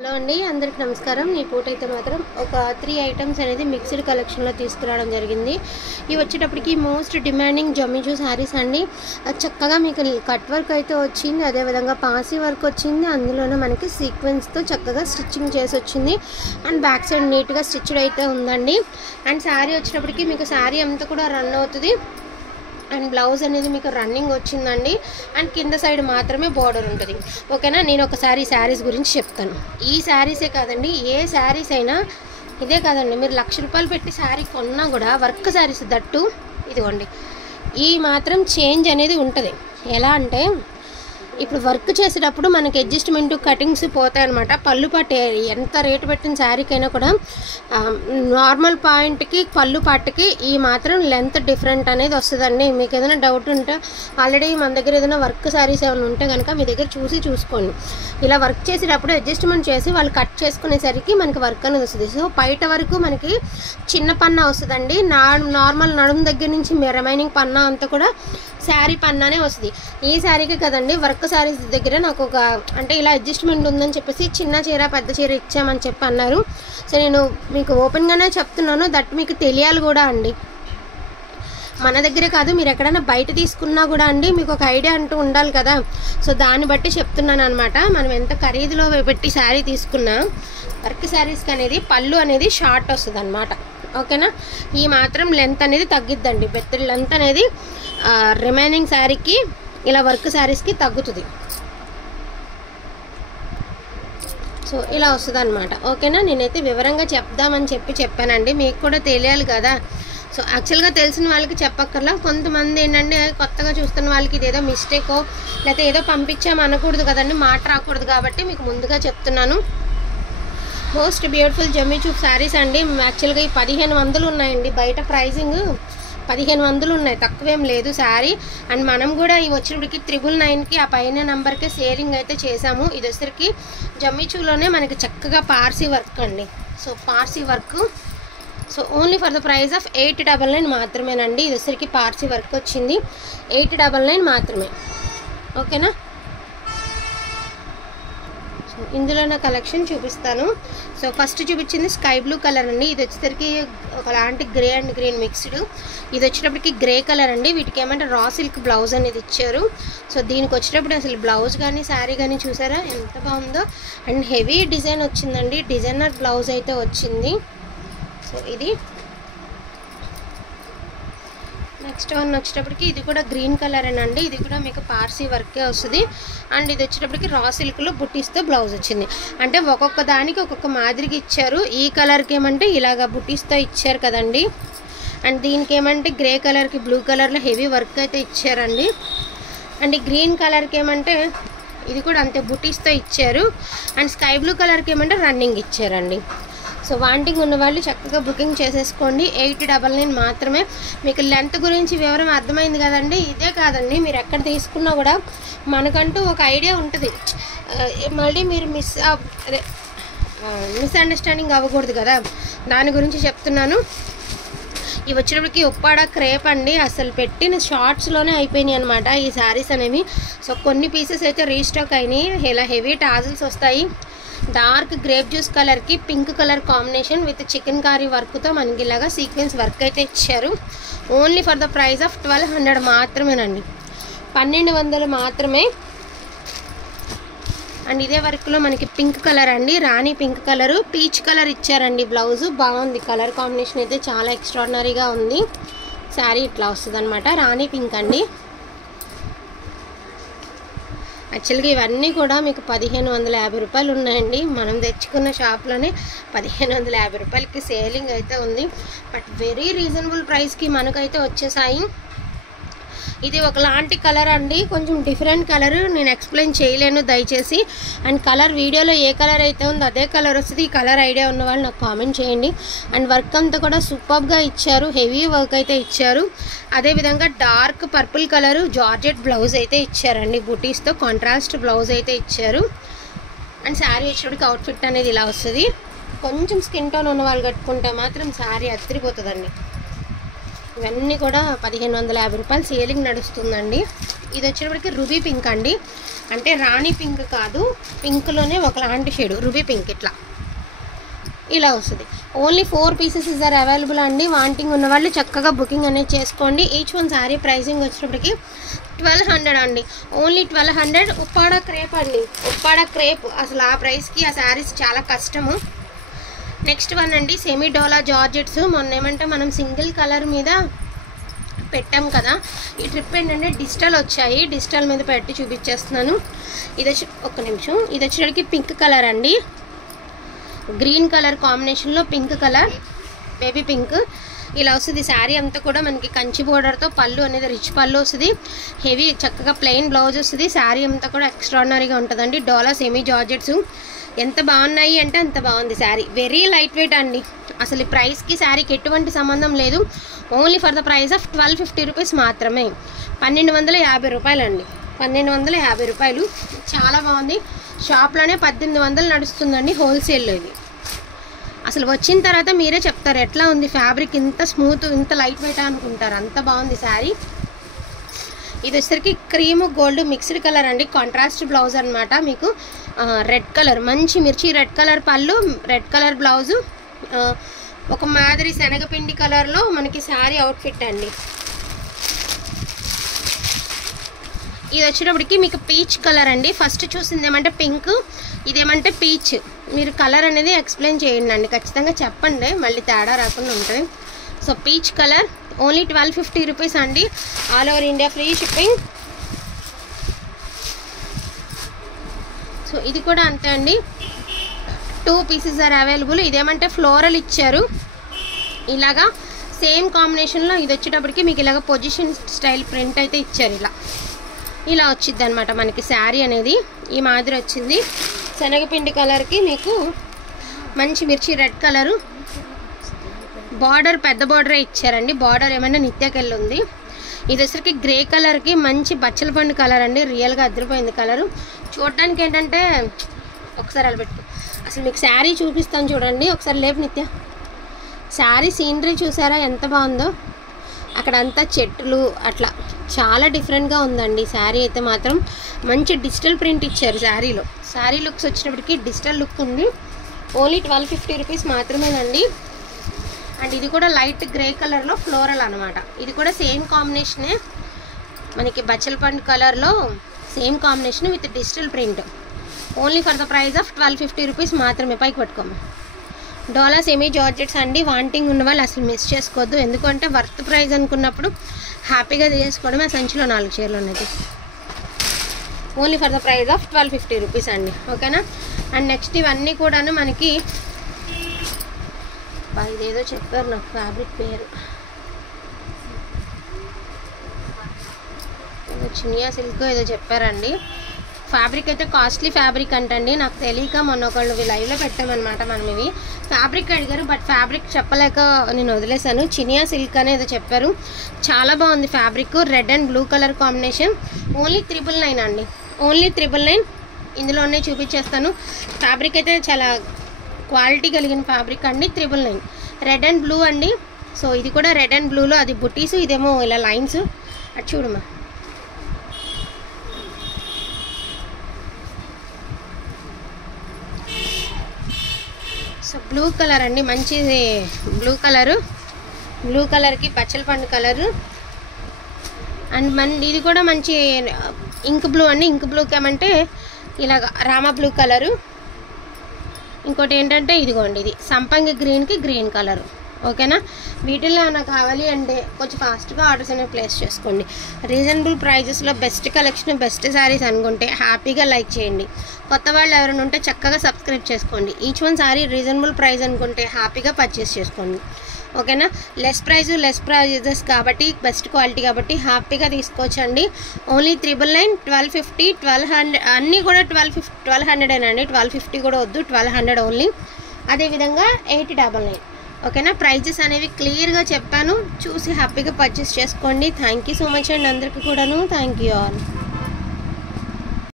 Hello అండి, అందరికి నమస్కారం. ఈ పూట అయితే మాత్రం ఒక 3 ఐటమ్స్ అనేది మిక్స్డ్ కలెక్షన్లో తీసుకురావడం జరిగింది. ఇవి వచ్చేటప్పటికి మోస్ట్ డిమాండింగ్ జమీచూ శారీస్ అండి. చక్కగా మీకు కట్ వర్క్ అయితే వచ్చింది, అదేవిధంగా పాసి వర్క్ వచ్చింది. అందులోనే మనకి సీక్వెన్స్తో చక్కగా స్టిచ్చింగ్ చేసి వచ్చింది. అండ్ బ్యాక్ సైడ్ నీట్గా స్టిచ్డ్ అయితే ఉందండి. అండ్ శారీ వచ్చేటప్పటికి మీకు శారీ అంతా కూడా రన్ అవుతుంది. అండ్ బ్లౌజ్ అనేది మీకు రన్నింగ్ వచ్చిందండి. అండ్ కింద సైడ్ మాత్రమే బార్డర్ ఉంటుంది. ఓకేనా, నేను ఒకసారి ఈ శారీస్ గురించి చెప్తాను. ఈ శారీసే కాదండి, ఏ శారీస్ అయినా ఇదే కాదండి, మీరు ₹1,00,000 పెట్టి శారీ కొన్నా కూడా వర్క్ శారీస్ దట్టు ఇదిగోండి, ఈ మాత్రం చేంజ్ అనేది ఉంటుంది. ఎలా అంటే ఇప్పుడు వర్క్ చేసేటప్పుడు మనకి అడ్జస్ట్మెంట్ కటింగ్స్ పోతాయి అనమాట. పళ్ళు పాటు ఎంత రేటు పెట్టిన శారీకైనా కూడా నార్మల్ పాయింట్కి పళ్ళు పాటుకి ఈ మాత్రం లెంత్ డిఫరెంట్ అనేది వస్తుందండి. మీకు ఏదైనా డౌట్ ఉంటే ఆల్రెడీ మన దగ్గర ఏదైనా వర్క్ శారీస్ ఏమైనా ఉంటే కనుక మీ దగ్గర చూసుకోండి. ఇలా వర్క్ చేసేటప్పుడు అడ్జస్ట్మెంట్ చేసి వాళ్ళు కట్ చేసుకునేసరికి మనకి వర్క్ అనేది వస్తుంది. సో బయట వరకు మనకి చిన్న పన్నా వస్తుందండి. నార్మల్ నడుము దగ్గర నుంచి రిమైనింగ్ పన్నా అంతా కూడా శారీ పన్నానే వస్తుంది. ఈ శారీకి కదండి, వర్క్ శారీస్ దగ్గర నాకు ఒక అంటే ఇలా అడ్జస్ట్మెంట్ ఉందని చెప్పేసి చిన్న చీర పెద్ద చీర ఇచ్చామని చెప్పి అన్నారు. సో నేను మీకు ఓపెన్గానే చెప్తున్నాను, దట్ మీకు తెలియాలి కూడా అండి. మన దగ్గరే కాదు, మీరు ఎక్కడైనా బయట తీసుకున్నా కూడా అండి మీకు ఒక ఐడియా అంటూ ఉండాలి కదా. సో దాన్ని బట్టి చెప్తున్నాను అనమాట. మనం ఎంత ఖరీదులో పెట్టి శారీ తీసుకున్నా వర్క్ శారీస్కి అనేది పళ్ళు అనేది షార్ట్ వస్తుంది అనమాట. ఓకేనా, ఈ మాత్రం లెంత్ అనేది తగ్గిద్దండి. బెత్తడి లెంత్ అనేది రిమైనింగ్ శారీకి ఇలా వర్క్ శారీస్కి తగ్గుతుంది. సో ఇలా వస్తుంది అనమాట. ఓకేనా, నేనైతే వివరంగా చెప్దామని చెప్పానండి, మీకు కూడా తెలియాలి కదా. సో యాక్చువల్గా తెలిసిన వాళ్ళకి చెప్పక్కర్లా. కొంతమంది ఏంటంటే కొత్తగా చూస్తున్న వాళ్ళకి ఇదేదో మిస్టేకో లేకపోతే ఏదో పంపించాము అనకూడదు కదండి, మాట రాకూడదు. కాబట్టి మీకు ముందుగా చెప్తున్నాను. మోస్ట్ బ్యూటిఫుల్ జమీచూ శారీస్ అండి. యాక్చువల్గా ఈ 1500 ఉన్నాయండి, బయట ప్రైజింగ్ 1500 ఉన్నాయి, తక్కువేం లేదు శారీ. అండ్ మనం కూడా ఇవి వచ్చినప్పటికి 999కి ఆ పైన నెంబర్కే సేలింగ్ అయితే చేసాము. ఇది వచ్చరికి జమీచూలోనే మనకి చక్కగా పార్సీ వర్క్ అండి. So Parsi work, so only for the price of 899 మాత్రమేనండి. ఇది వచ్చరికి పార్సీ వర్క్ వచ్చింది, 899 మాత్రమే. ఓకేనా, ఇందులో నా కలెక్షన్ చూపిస్తాను. సో ఫస్ట్ చూపించింది స్కై బ్లూ కలర్ అండి. ఇది వచ్చేసరికి ఒకలాంటి గ్రే అండ్ గ్రీన్ మిక్స్డ్. ఇది వచ్చేటప్పటికి గ్రే కలర్ అండి. వీటికి ఏమంటే రా సిల్క్ బ్లౌజ్ అనేది ఇచ్చారు. సో దీనికి వచ్చేటప్పుడు అసలు బ్లౌజ్ కానీ శారీ కానీ చూసారా ఎంత బాగుందో. అండ్ హెవీ డిజైన్ వచ్చిందండి, డిజైనర్ బ్లౌజ్ అయితే వచ్చింది. సో ఇది నెక్స్ట్ వన్ వచ్చేటప్పటికి ఇది కూడా గ్రీన్ కలర్ అండి. ఇది కూడా మీకు పార్సీ వర్కే వస్తుంది. అండ్ ఇది వచ్చేటప్పటికి రా సిల్క్లో బుట్టీస్తో బ్లౌజ్ వచ్చింది. అంటే ఒక్కొక్క దానికి ఒక్కొక్క మాదిరిగా ఇచ్చారు. ఈ కలర్కి ఏమంటే ఇలాగ బుట్టీస్తో ఇచ్చారు కదండి. అండ్ దీనికి ఏమంటే గ్రే కలర్కి బ్లూ కలర్లో హెవీ వర్క్ అయితే ఇచ్చారండి. అండ్ ఈ గ్రీన్ కలర్కి ఏమంటే ఇది కూడా అంతే బుట్టీస్తో ఇచ్చారు. అండ్ స్కై బ్లూ కలర్కి ఏమంటే రన్నింగ్ ఇచ్చారండి. సో వాంటింగ్ ఉన్న వాళ్ళు చక్కగా బుకింగ్ చేసేసుకోండి. 899 మాత్రమే. మీకు లెంత్ గురించి వివరం అర్థమైంది కదండి. ఇదే కాదండి, మీరు ఎక్కడ తీసుకున్నా కూడా మనకంటూ ఒక ఐడియా ఉంటుంది. మళ్ళీ మీరు మిస్అండర్స్టాండింగ్ అవ్వకూడదు కదా, దాని గురించి చెప్తున్నాను. ఇవి వచ్చేటప్పటికి ఉప్పాడ క్రేప్ అండి. అసలు పెట్టిన షార్ట్స్లోనే అయిపోయినాయి అనమాట ఈ శారీస్ అనేవి. సో కొన్ని పీసెస్ అయితే రీస్టాక్ అయినాయి. ఇలా హెవీ టాజిల్స్ వస్తాయి. డార్క్ గ్రేప్ జ్యూస్ కలర్కి pink colour combination with chicken curry వర్క్తో మనకి ఇలాగా సీక్వెన్స్ వర్క్ అయితే ఇచ్చారు. Only for the price of 1200 మాత్రమేనండి, 1200 మాత్రమే. అండ్ ఇదే వర్క్లో మనకి పింక్ కలర్ అండి, రాణి పింక్ కలరు, పీచ్ కలర్ ఇచ్చారండి. బ్లౌజు బాగుంది, కలర్ కాంబినేషన్ అయితే చాలా ఎక్స్ట్రాడినరీగా ఉంది. శారీ ఇట్లా వస్తుంది అనమాట, రాణి పింక్ అండి. యాక్చువల్గా ఇవన్నీ కూడా మీకు 1550 ఉన్నాయండి. మనం తెచ్చుకున్న షాప్లోనే 1550 సేలింగ్ అయితే ఉంది. బట్ వెరీ రీజనబుల్ ప్రైస్కి మనకైతే వచ్చేసాయి. ఇది ఒకలాంటి కలర్ అండి, కొంచెం డిఫరెంట్ కలర్, నేను ఎక్స్ప్లెయిన్ చేయలేను దయచేసి. అండ్ కలర్ వీడియోలో ఏ కలర్ అయితే ఉందో అదే కలర్ వస్తుంది. ఈ కలర్ ఐడియా ఉన్న వాళ్ళు నాకు కామెంట్ చేయండి. అండ్ వర్క్ అంతా కూడా సూపర్గా ఇచ్చారు, హెవీ వర్క్ అయితే ఇచ్చారు. అదేవిధంగా dark purple colour georgette blouse అయితే ఇచ్చారండి, బుటీస్తో కాంట్రాస్ట్ బ్లౌజ్ అయితే ఇచ్చారు. అండ్ శారీ వచ్చేటికి అవుట్ఫిట్ అనేది ఇలా వస్తుంది. కొంచెం స్కిన్ టోన్ ఉన్న వాళ్ళు కట్టుకుంటే మాత్రం శారీ అదిరిపోతుందండి. ఇవన్నీ కూడా 1550 సేలింగ్ నడుస్తుందండి. ఇది వచ్చేటప్పటికి రూబీ పింక్ అండి. అంటే రాణి పింక్ కాదు, పింక్లోనే ఒకలాంటి షేడ్ రూబీ పింక్ ఇట్లా ఇలా వస్తుంది. ఓన్లీ 4 పీసెస్ ఆర్ అవైలబుల్ అండి. వాంటింగ్ ఉన్న వాళ్ళు చక్కగా బుకింగ్ అనేది చేసుకోండి. ఈచ్ వన్ శారీ ప్రైసింగ్ వచ్చేటప్పటికి 1200 అండి, ఓన్లీ 1200. ఉప్పాడ క్రేప్ అండి, ఉప్పాడ క్రేప్ అసలు ఆ ప్రైస్కి ఆ శారీస్ చాలా కష్టము. నెక్స్ట్ వన్ అండి సెమీ డోలా జార్జెట్స్. మొన్న ఏమంటే మనం సింగిల్ కలర్ మీద పెట్టాం కదా, ఈ ట్రిప్ ఏంటంటే డిజిటల్ వచ్చాయి, డిజిటల్ మీద పెట్టి చూపించేస్తున్నాను. ఇది వచ్చి ఒక్క నిమిషం, ఇది వచ్చేటికి పింక్ కలర్ అండి, గ్రీన్ కలర్ కాంబినేషన్లో పింక్ కలర్, బేబీ పింక్ ఇలా వస్తుంది. శారీ అంతా కూడా మనకి కంచి బోర్డర్తో, పళ్ళు అనేది రిచ్ పళ్ళు వస్తుంది, హెవీ చక్కగా ప్లెయిన్ బ్లౌజ్ వస్తుంది. శారీ అంతా కూడా ఎక్స్ట్రాడినరీగా ఉంటుందండి. డోలా సెమీ జార్జెట్స్ ఎంత బాగున్నాయి అంటే అంత బాగుంది శారీ. వెరీ లైట్ వెయిట్ అండి, అసలు ఈ ప్రైస్కి శారీకి ఎటువంటి సంబంధం లేదు. Only for the price of 1250 rupees మాత్రమే, 1250 రూపాయలు అండి, 1250 రూపాయలు. చాలా బాగుంది. షాప్లోనే 1800 నడుస్తుందండి హోల్సేల్లో. ఇది అసలు వచ్చిన తర్వాత మీరే చెప్తారు ఎట్లా ఉంది ఫ్యాబ్రిక్, ఇంత స్మూత్ ఇంత లైట్ వెయిట్ అనుకుంటారు, అంత బాగుంది శారీ. ఇది వచ్చేసరికి క్రీమ్ గోల్డ్ మిక్స్డ్ కలర్ అండి, కాంట్రాస్ట్ బ్లౌజ్ అనమాట. మీకు రెడ్ కలర్, మంచి మిర్చి రెడ్ కలర్ పళ్ళు, రెడ్ కలర్ బ్లౌజు, ఒక మాదిరి శనగపిండి కలర్లో మనకి శారీ అవుట్ఫిట్ అండి. ఇది వచ్చేటప్పటికి మీకు పీచ్ కలర్ అండి. ఫస్ట్ చూసింది ఏమంటే పింక్, ఇదేమంటే పీచ్. మీరు కలర్ అనేది ఎక్స్ప్లెయిన్ చేయండి అండి, ఖచ్చితంగా చెప్పండి, మళ్ళీ తేడా రాకుండా ఉంటుంది. So peach colour only 1250 rupees అండి, all over India free shipping. So ఇది కూడా అంతే అండి, 2 పీసెస్ ఆర్ అవైలబుల్. ఇదేమంటే ఫ్లోరల్ ఇచ్చారు ఇలాగా, సేమ్ కాంబినేషన్లో ఇది వచ్చేటప్పటికి మీకు ఇలాగ పొజిషన్ స్టైల్ ప్రింట్ అయితే ఇచ్చారు. ఇలా వచ్చింది అనమాట మనకి శారీ అనేది, ఈ మాదిరి వచ్చింది. శనగపిండి కలర్కి మీకు మంచి మిర్చి రెడ్ కలరు, బార్డర్ పెద్ద బార్డరే ఇచ్చారండి, బార్డర్ ఏమైనా నిత్యకెళ్ళి ఉంది. ఇది వచ్చరికి గ్రే కలర్కి మంచి బచ్చల పండు కలర్ అండి, రియల్గా అదిరిపోయింది కలరు. చూడడానికి ఏంటంటే ఒకసారి అలా పెట్టు, అసలు మీకు శారీ చూపిస్తాను చూడండి ఒకసారి. లేపు నిత్య, శారీ సీనరీ చూసారా ఎంత బాగుందో, అక్కడంతా చెట్లు అట్లా చాలా డిఫరెంట్గా ఉందండి శారీ అయితే మాత్రం. మంచి డిజిటల్ ప్రింట్ ఇచ్చారు శారీలో, శారీ లుక్స్ వచ్చినప్పటికీ డిజిటల్ లుక్ ఉంది. ఓన్లీ 1250 రూపీస్ మాత్రమేనండి. అండ్ ఇది కూడా లైట్ గ్రే కలర్లో ఫ్లోరల్ అనమాట, ఇది కూడా సేమ్ కాంబినేషనే మనకి బచ్చల పండు కలర్లో, same combination with digital print. Only for the price of 1250 rupees మాత్రమే. పైకి పట్టుకోము. డోలా సెమీ జార్జెట్స్ అండి, వాంటింగ్ ఉన్న వాళ్ళు అసలు మిస్ చేసుకోవద్దు, ఎందుకంటే వర్త్ ప్రైస్ అనుకున్నప్పుడు హ్యాపీగా తీసుకోవడమే. సంచిలో 4 చీరలు ఉన్నాయి. Only for the price of 1250 rupees అండి, ఓకేనా. అండ్ నెక్స్ట్ ఇవన్నీ కూడాను మనకి ఇదేదో చెప్పారు నాకు ఫ్యాబ్రిక్ పేరు, చినియా సిల్క్ ఏదో చెప్పారండి. ఫ్యాబ్రిక్ అయితే కాస్ట్లీ ఫ్యాబ్రిక్ అంటండి, నాకు తెలియక మొన్న ఒకళ్ళు లైవ్లో పెట్టామన్నమాట మనం. ఇవి ఫ్యాబ్రిక్ అడిగారు, బట్ ఫ్యాబ్రిక్ చెప్పలేక నేను వదిలేసాను. చినియా సిల్క్ అనేది చెప్పారు, చాలా బాగుంది fabric, red and blue colour combination. Only 999 అండి, ఓన్లీ 999. ఇందులోనే చూపించేస్తాను. ఫ్యాబ్రిక్ అయితే చాలా క్వాలిటీ కలిగిన ఫ్యాబ్రిక్ అండి, 999. రెడ్ అండ్ బ్లూ అండి. సో ఇది కూడా రెడ్ అండ్ బ్లూలో, అది బుటీస్, ఇదేమో ఇలా లైన్స్. అటు చూడమ్మా, సో బ్లూ కలర్ అండి, మంచి బ్లూ కలరు, బ్లూ కలర్కి పచ్చల పండు కలరు. అండ్ ఇది కూడా మంచి ఇంక్ బ్లూ అండి, ఇంక్ బ్లూకి ఏమంటే ఇలాగ రామా బ్లూ కలరు. ఇంకోటి ఏంటంటే ఇదిగోండి, ఇది సంపంగి గ్రీన్కి గ్రీన్ కలరు, ఓకేనా. వీటిల్లో ఏమైనా కావాలి అంటే కొంచెం ఫాస్ట్గా ఆర్డర్స్ అనేవి ప్లేస్ చేసుకోండి. రీజనబుల్ ప్రైజెస్లో బెస్ట్ కలెక్షన్, బెస్ట్ శారీస్ అనుకుంటే హ్యాపీగా లైక్ చేయండి. కొత్త వాళ్ళు ఎవరైనా ఉంటే చక్కగా సబ్స్క్రైబ్ చేసుకోండి. Each one sari reasonable price అనుకుంటే హ్యాపీగా పర్చేస్ చేసుకోండి, ఓకేనా. లెస్ ప్రైజెస్ కాబట్టి, బెస్ట్ క్వాలిటీ కాబట్టి హ్యాపీగా తీసుకోవచ్చండి. ఓన్లీ 999, 1250, 1200 అన్నీ కూడా 1200 అండి, 1250 కూడా వద్దు, 1200 ఓన్లీ. అదేవిధంగా 899, ఓకేనా. ప్రైజెస్ అనేవి క్లియర్గా చెప్పాను, చూసి హ్యాపీగా పర్చేస్ చేసుకోండి. థ్యాంక్ యూ సో మచ్ అండి అందరికీ కూడాను. Thank you all.